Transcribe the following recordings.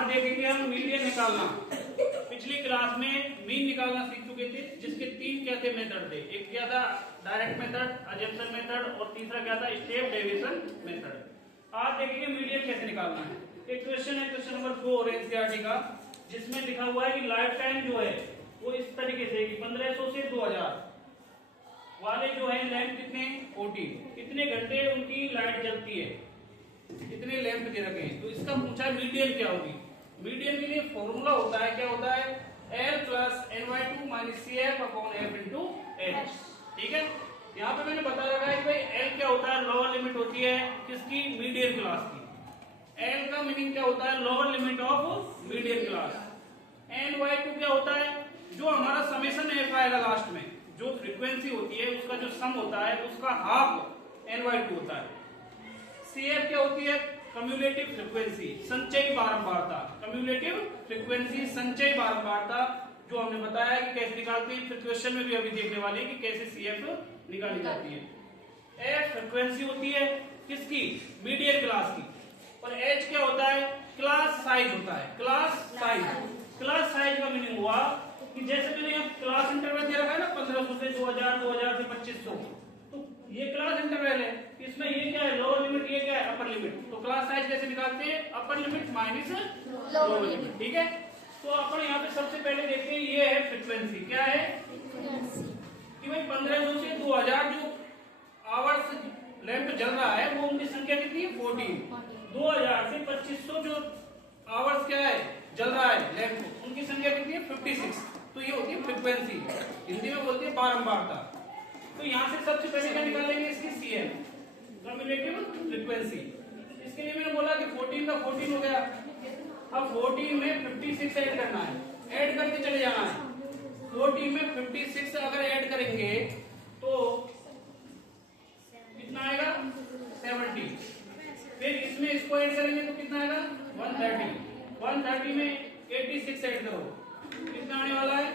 आज देखेंगे हम मीडियन निकालना। पिछली क्लास में मीन निकालना सीख चुके थे, जिसके तीन क्या थे मेथड थे। एक क्या था डायरेक्ट मेथड, अजम्पशन मेथड, और तीसरा क्या था स्टेप डेविएशन मेथड। आज देखेंगे मीडियन कैसे निकालना है। एक क्वेश्चन है, क्वेश्चन नंबर 4 एनसीईआरटी का, जिसमें लिखा हुआ है कि लाइफ टाइम जो है वो इस तरीके से 1500 से 2000 वाले जो है लैंप कितने 40 कितने घंटे उनकी लाइट जलती है, कितने लैंप दे रखे हैं। तो इसका पूछा है मीडियन क्या होगी। मीडियन के लिए फॉर्मूला होता है, क्या होता है, L plus NY2 minus CF upon F into H। ठीक है, यहाँ पे मैंने बता रखा है कि भाई L क्या होता है, लोअर लिमिट होती है किसकी, मीडियन क्लास की। L का मीनिंग क्या होता है, lower limit of median class. NY2 क्या होता है, जो हमारा समेशन F आएगा लास्ट में, जो फ्रीक्वेंसी होती है उसका जो सम होता है उसका हाफ NY2 होता है। CF क्या होती है, कम्युलेटिव फ्रीक्वेंसी, संचयी बारंबारता। कम्युलेटिव फ्रीक्वेंसी, संचयी बारंबारता, जो हमने बताया कि कैसे निकालते हैं, फिर क्वेश्चन में भी अभी देखने वाले कि कैसे CF निकाली जाती है। F फ्रीक्वेंसी होती है किसकी, मीडियन क्लास की। और H क्या होता है, क्लास साइज होता है। क्लास साइज, क्लास साइज का मीनिंग हुआ कि जैसे मैंने यहाँ क्लास इंटरवल दे रखा है ना, 1500 से 2000, 2000 से 2500, तो ये क्लास इंटरवल है। इसमें ये क्या है, लोअर लिमिट, ये क्या है अपर लिमिट। तो क्लास साइज कैसे निकालते हैं, upper limit minus lower limit. ठीक है, तो अपन यहाँ पे सबसे पहले देखते हैं, ये है फ्रीक्वेंसी। क्या है कि भाई 1500 से 2000 जो आवर्स लैंप जल रहा है वो उनकी संख्या कितनी है, 14। 2000 से 2500 जो आवर्स क्या है जल रहा है लैंप, उनकी संख्या कितनी है, 56। तो ये होती है फ्रीक्वेंसी, हिंदी में बोलते हैं बारंबारता। तो यहाँ से सबसे पहले क्या निकालेंगे, इसकी CM, कम्युलेटिव फ्रीक्वेंसी। इसके लिए मैंने बोला कि 14 का 14 हो गया। अब 14 में 56 ऐड करना है, ऐड करके चले जाना है। 14 में 56 अगर ऐड करेंगे तो कितना आएगा, 70। फिर इसमें इसको ऐड करेंगे तो कितना आएगा, 130। 130 में 86 ऐड करो, कितना आने वाला है,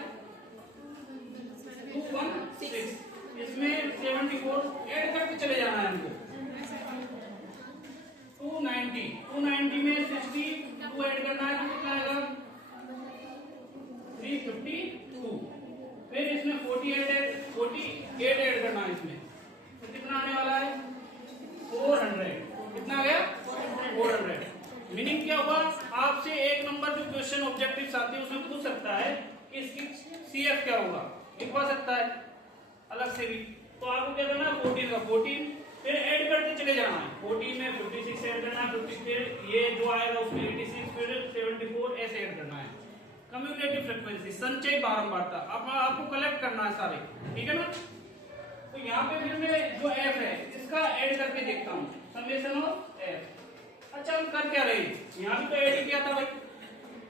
216। इसमें 74 ऐड करके चले जाना है हमको, 290। 290 में 62 ऐड करना है तो कितना आएगा, 352। फिर इसमें 48 ऐड करना है इसमें, तो कितना आने वाला है, 400। कितना आ गया, 400। मीनिंग क्या हुआ, आपसे एक नंबर जो क्वेश्चन ऑब्जेक्टिव्स आते हैं उसमें पूछ सकता है कि इसकी CF क्या होगा, लिखवा सकता है अलग से भी। तो आपको क्या करना है, 14 का 14, फिर ऐड करते चले जाना है। 14 में 56 ऐड करना है, 50 फिर ये जो आएगा उसमें 86, फिर 74 ऐसे ऐड करना है। कम्युलेटिव फ्रीक्वेंसी, संचयी बारंबारता, आपको कलेक्ट करना है सारे, ठीक है ना। तो यहाँ पे फिर मैं जो F है इसका ऐड करके देखता हूँ, समेशन ऑफ F। अच्छा हम कर क्या रहे हैं, यहाँ भी तो ऐड किया था भाई,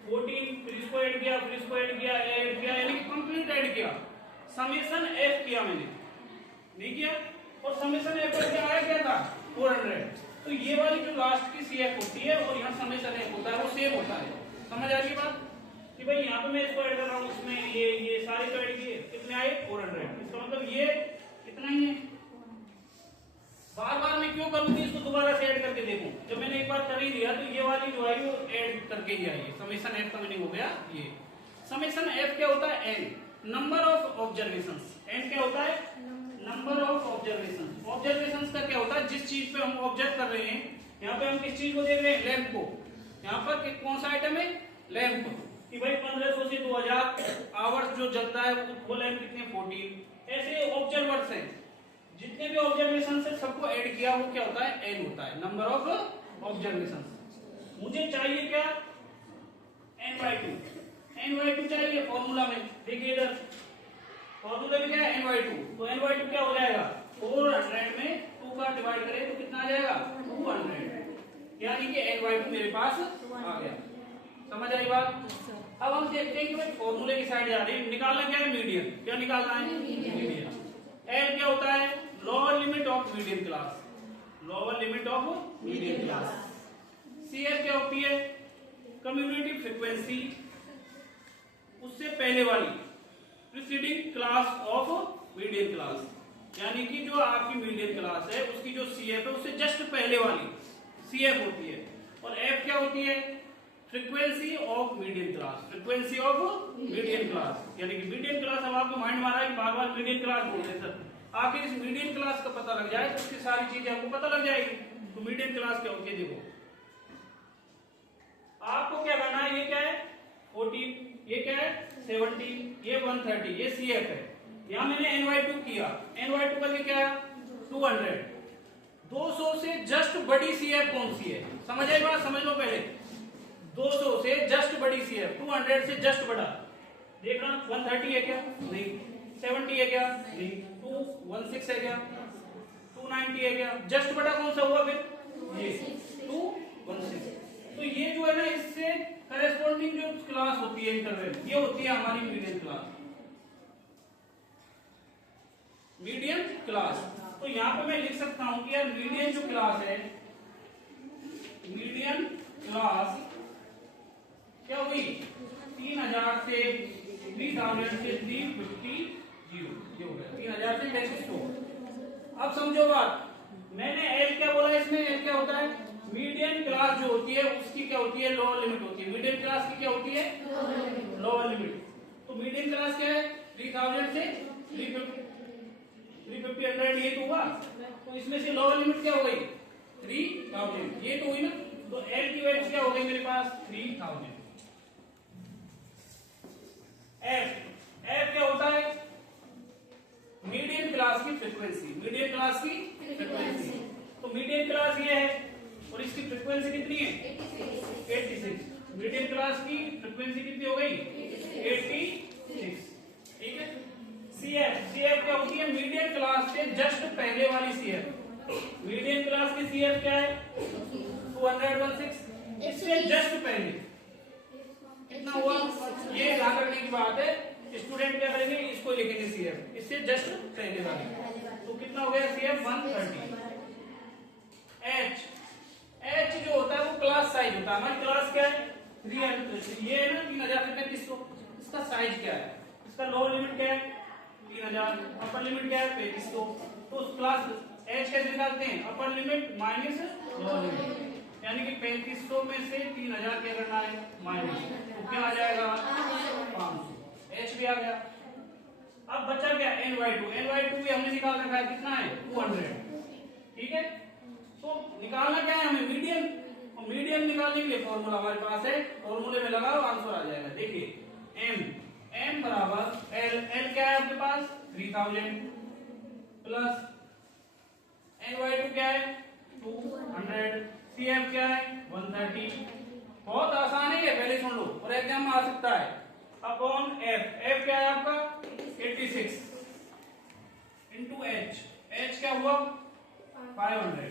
14, फिर इसको ऐड किया, फिर इसको ऐड किया, यानी कि कंप्लीट ऐड किया। समेशन F किया मैंने, नहीं किया, और समेशन F का क्या आया, क्या था, 400। तो ये वाली जो लास्ट की CF होती है और यहाँ समेशन F होता है वो सेम होता है। समझ आ रही बात कि भाई यहाँ पे मैं इसको ऐड कर रहा हूँ, उसमें ये सारे तो ऐड किए, कितने आए, 400। इसका मतलब ये कितना ही है। बार बार मैं क्यों करूंगी, इसको दोबारा से ऐड करके देखूं। जब मैंने एक बार कर ही दिया तो ये वाली जो है वो ऐड करके ही आई है। समेशन F का मीनिंग हो गया ये। समेशन F क्या होता है, N, number of observations. N क्या होता है, नंबर ऑफ ऑब्जर्वेशंस। ऑब्जर्वेशंस का क्या होता है, जिस चीज पे हम ऑब्जर्व कर रहे हैं, यहाँ पे हम किस चीज को देख रहे हैं, लैंप को। यहाँ पर कौन सा आइटम है, लैंप, कि भाई 1500 से 2000 आवर्स जो जलता है वो लैंप कितने, 14। ऐसे ऑब्जर्वर्स हैं, जितने भी ऑब्जर्वेशन से सबको ऐड किया वो क्या होता है, N होता है, नंबर ऑफ ऑब्जर्वेशन। मुझे चाहिए क्या, NY2 चाहिए फॉर्मूला में। देखिए इधर फॉर्मूला में क्या है, NY2। तो NY2 क्या हो जाएगा, 400 में 2 का डिवाइड करें तो कितना आ जाएगा, 200, यानी कि NY2 मेरे पास आ गया। समझ आई बात। अब हम देखते हैं कि भाई फॉर्मूले की साइड जा रही है, निकालना क्या है, मीडियन। क्या निकालना है, मीडियन। L क्या होता है, lower limit of median class, lower limit of median class. CF क्या होती है, कम्युलेटिव फ्रीक्वेंसी, उससे पहले वाली preceding class of median class, यानी कि जो आपकी मीडियन क्लास है उसकी जो CF है उससे जस्ट पहले वाली CF होती है। और F क्या होती है, frequency of median class, frequency of median class, यानी कि मीडियन क्लास। अब आपको माइंड मारा है कि बार बार मीडियन क्लास बोलते हैं सर, आखिर इस मीडियन क्लास का पता लग जाए तो उसकी सारी चीजें आपको पता लग जाएगी। तो मीडियन क्लास क्या होती है, देखो आपको क्या करना है, ये क्या है 14, ये क्या है 17, ये 130, ये CF है। यहां मैंने NY2 किया, NY2 करके क्या है 200। 200 से जस्ट बड़ी CF कौन सी है, समझ आए बात, समझ लो पहले। 200 से जस्ट बड़ी CF, 200 से जस्ट बड़ा, देखना 130 है क्या, नहीं। 70 है क्या, नहीं। 216 है क्या, 290 है क्या, जस्ट बड़ा कौन सा हुआ फिर, ये 216। तो ये जो है ना, इससे करेस्पॉन्डिंग जो क्लास होती है इंटरवल, ये होती है हमारी मीडियन क्लास, मीडियन क्लास। तो यहाँ पे मैं लिख सकता हूं कि यार मीडियन जो क्लास है, मीडियन क्लास क्या हुई 3000 से 3000 से 350, ये हो गया 3000 से 3500। अब समझो बात, मैंने L क्या बोला इसमें, L क्या होता है, मीडियन क्लास जो होती है उसकी क्या होती है, लोअर लिमिट होती है। मीडियन क्लास की क्या होती है, लोअर लिमिट। तो मीडियन क्लास क्या है 3000 से 350, 100 ये तो हुआ। तो इसमें से लोअर लिमिट क्या हो गई 3000, ये तो हुई ना। तो L की वैल्यू क्या हो गई मेरे पास 3000। F क्या होता है, मीडियन क्लास की फ्रीक्वेंसी, मीडियन क्लास की फ्रीक्वेंसी। तो मीडियन क्लास ये है और इसकी फ्रीक्वेंसी कितनी है 86। मीडियम क्लास की फ्रीक्वेंसी कितनी हो गई 86, ठीक है। CF क्या होती है, मीडियम क्लास से जस्ट पहले वाली CF। मीडियम क्लास की CF क्या है 216, इससे जस्ट पहले कितना हुआ, ये ध्यान रखने की बात है। स्टूडेंट क्या करेंगे, इसको लिखेंगे CF, इससे जस्ट पहले वाली। तो कितना हो गया CF 130। H जो होता है वो क्लास साइज होता है। हमारी क्लास क्या है 300, ये है ना 3000 से 3500। इसका साइज क्या है, इसका लोअर लिमिट क्या है 3000, अपर लिमिट क्या है 3500। तो उस क्लास H कैसे निकालते हैं, upper limit minus lower limit, यानी कि 3500 में से 3000 क्या करना है माइनस, तो क्या आ जाएगा 500। H भी आ गया। अब बचा क्या NY2 भी हमने निकाल रखा है, कितना है 200, ठीक है। तो निकालना क्या है हमें मीडियन, और मीडियन निकालने के लिए फॉर्मूला हमारे पास है, फॉर्मूले में लगाओ आंसर आ जाएगा। देखिए M बराबर L क्या है आपके पास 3000 प्लस NY2 क्या है 200, CF क्या है 130। बहुत आसान है ये, पहले सुन लो और एग्जाम में आ सकता है। अपॉन F क्या है आपका 86 इंटू H क्या हुआ 500।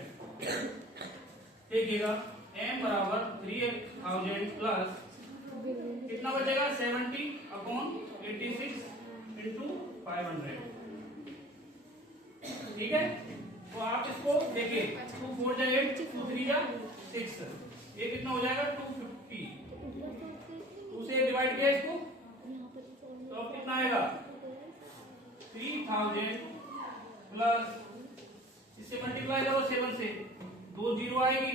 देखिएगा M बराबर 3000 प्लस कितना बचेगा 70 अपॉन 86 इंटू 500, ठीक है। तो आप इसको देखिए 2 4 जा 8, 2 3 जा 6, ये कितना हो जाएगा 250। 2 से डिवाइड किया इसको तो अब कितना आएगा 3000 प्लस, इससे मल्टीप्लाई करो 7 से, 2 जीरो आएगी,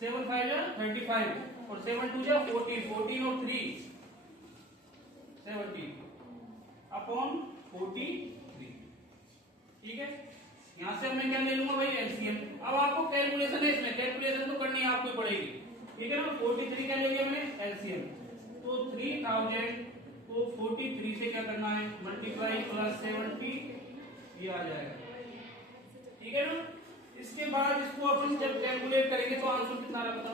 7 5 जा 35 और 7 2 जा 14, 14 और 3 70 अपॉन 43, ठीक है। यहां से मैं क्या ले लूंगा भाई एलसीएम। अब आपको कैलकुलेशन है, इसमें कैलकुलेशन तो करनी आपको ही पड़ेगी, ठीक है ना। 43 क्या ले लिया मैंने एलसीएम, तो 3000 को 43 से क्या करना है मल्टीप्लाई प्लस 70, ये आ जाएगा, ठीक है ना। इसके बाद इसको अपन जब कैलकुलेट करेंगे तो आंसर कितना आ रहा है